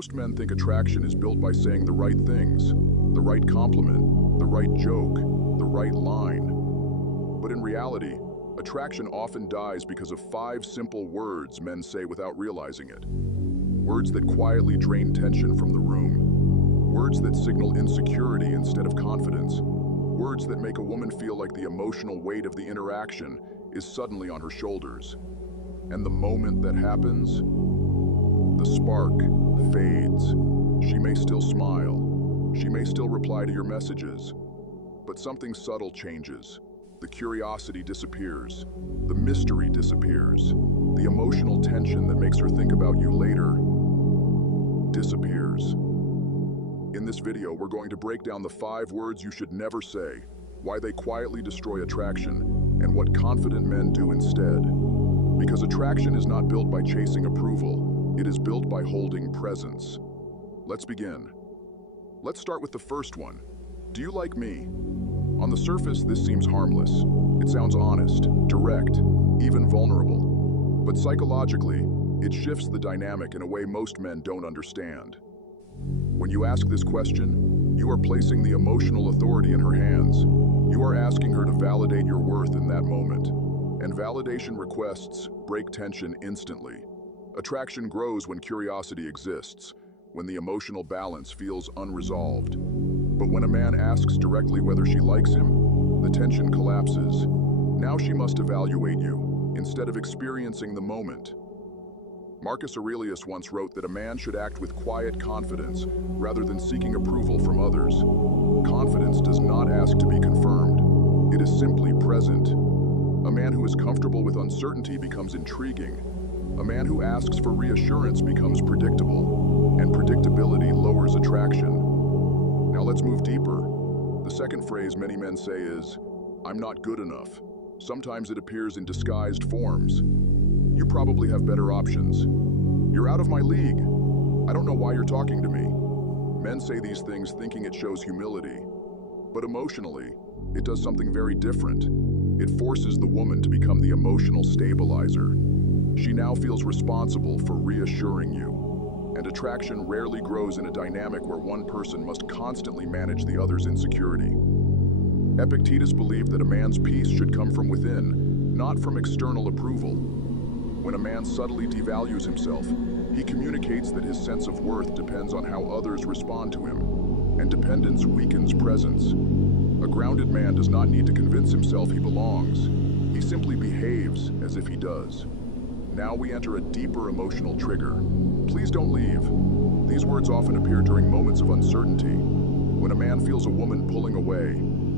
Most men think attraction is built by saying the right things, the right compliment, the right joke, the right line. But in reality, attraction often dies because of 5 simple words men say without realizing it. Words that quietly drain tension from the room. Words that signal insecurity instead of confidence. Words that make a woman feel like the emotional weight of the interaction is suddenly on her shoulders. And the moment that happens, the spark fades. She may still smile. She may still reply to your messages. But something subtle changes. The curiosity disappears. The mystery disappears. The emotional tension that makes her think about you later disappears. In this video, we're going to break down the 5 words you should never say, why they quietly destroy attraction, and what confident men do instead. Because attraction is not built by chasing approval, it is built by holding presence. Let's begin. Let's start with the first one. Do you like me? On the surface, this seems harmless. It sounds honest, direct, even vulnerable. But psychologically, it shifts the dynamic in a way most men don't understand. When you ask this question, you are placing the emotional authority in her hands. You are asking her to validate your worth in that moment. And validation requests break tension instantly. Attraction grows when curiosity exists, when the emotional balance feels unresolved. But when a man asks directly whether she likes him, the tension collapses. Now she must evaluate you, instead of experiencing the moment. Marcus Aurelius once wrote that a man should act with quiet confidence rather than seeking approval from others. Confidence does not ask to be confirmed. It is simply present. A man who is comfortable with uncertainty becomes intriguing. A man who asks for reassurance becomes predictable, and predictability lowers attraction. Now let's move deeper. The second phrase many men say is, "I'm not good enough." Sometimes it appears in disguised forms. You probably have better options. You're out of my league. I don't know why you're talking to me. Men say these things thinking it shows humility. But emotionally, it does something very different. It forces the woman to become the emotional stabilizer. She now feels responsible for reassuring you. And attraction rarely grows in a dynamic where one person must constantly manage the other's insecurity. Epictetus believed that a man's peace should come from within, not from external approval. When a man subtly devalues himself, he communicates that his sense of worth depends on how others respond to him, and dependence weakens presence. A grounded man does not need to convince himself he belongs. He simply behaves as if he does. Now we enter a deeper emotional trigger. Please don't leave. These words often appear during moments of uncertainty. When a man feels a woman pulling away,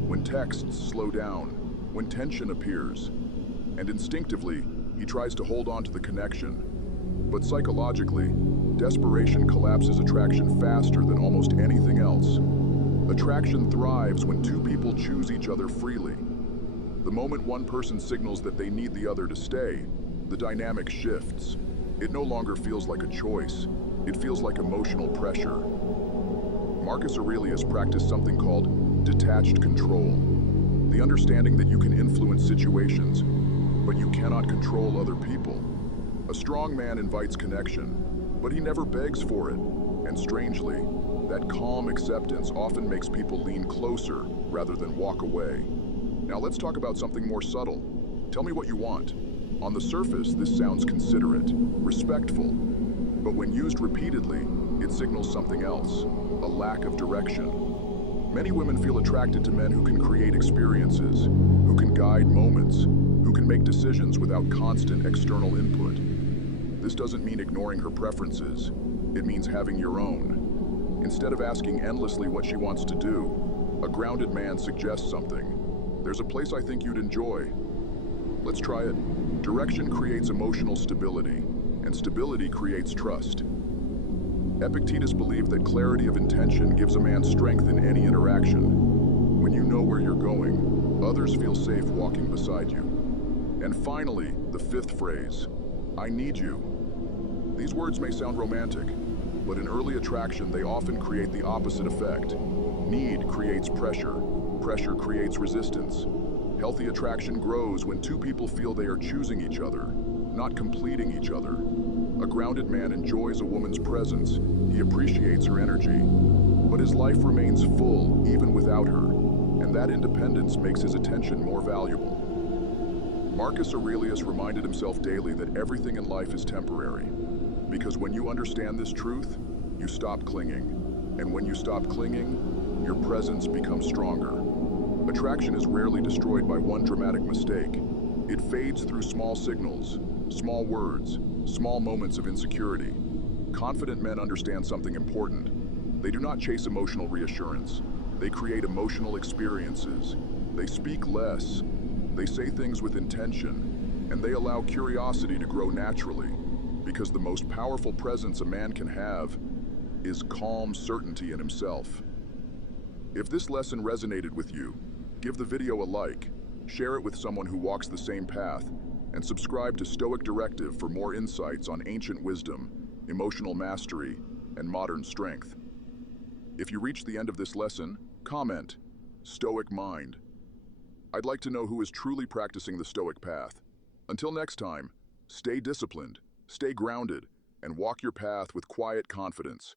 when texts slow down, when tension appears, and instinctively, he tries to hold on to the connection. But psychologically, desperation collapses attraction faster than almost anything else. Attraction thrives when 2 people choose each other freely. The moment one person signals that they need the other to stay, the dynamic shifts. It no longer feels like a choice. It feels like emotional pressure. Marcus Aurelius practiced something called detached control. The understanding that you can influence situations, but you cannot control other people. A strong man invites connection, but he never begs for it. And strangely, that calm acceptance often makes people lean closer rather than walk away. Now let's talk about something more subtle. Tell me what you want. On the surface, this sounds considerate, respectful, but when used repeatedly, it signals something else, a lack of direction. Many women feel attracted to men who can create experiences, who can guide moments, who can make decisions without constant external input. This doesn't mean ignoring her preferences. It means having your own. Instead of asking endlessly what she wants to do, a grounded man suggests something. There's a place I think you'd enjoy. Let's try it. Direction creates emotional stability, and stability creates trust. Epictetus believed that clarity of intention gives a man strength in any interaction. When you know where you're going, others feel safe walking beside you. And finally, the 5th phrase, I need you. These words may sound romantic, but in early attraction, they often create the opposite effect. Need creates pressure. Pressure creates resistance. Healthy attraction grows when 2 people feel they are choosing each other, not completing each other. A grounded man enjoys a woman's presence. He appreciates her energy. But his life remains full even without her, and that independence makes his attention more valuable. Marcus Aurelius reminded himself daily that everything in life is temporary, because when you understand this truth, you stop clinging. And when you stop clinging, your presence becomes stronger. Attraction is rarely destroyed by one dramatic mistake. It fades through small signals, small words, small moments of insecurity. Confident men understand something important. They do not chase emotional reassurance. They create emotional experiences. They speak less. They say things with intention. And they allow curiosity to grow naturally. Because the most powerful presence a man can have is calm certainty in himself. If this lesson resonated with you, give the video a like, share it with someone who walks the same path, and subscribe to Stoic Directive for more insights on ancient wisdom, emotional mastery, and modern strength. If you reach the end of this lesson, comment, Stoic Mind. I'd like to know who is truly practicing the Stoic path. Until next time, stay disciplined, stay grounded, and walk your path with quiet confidence.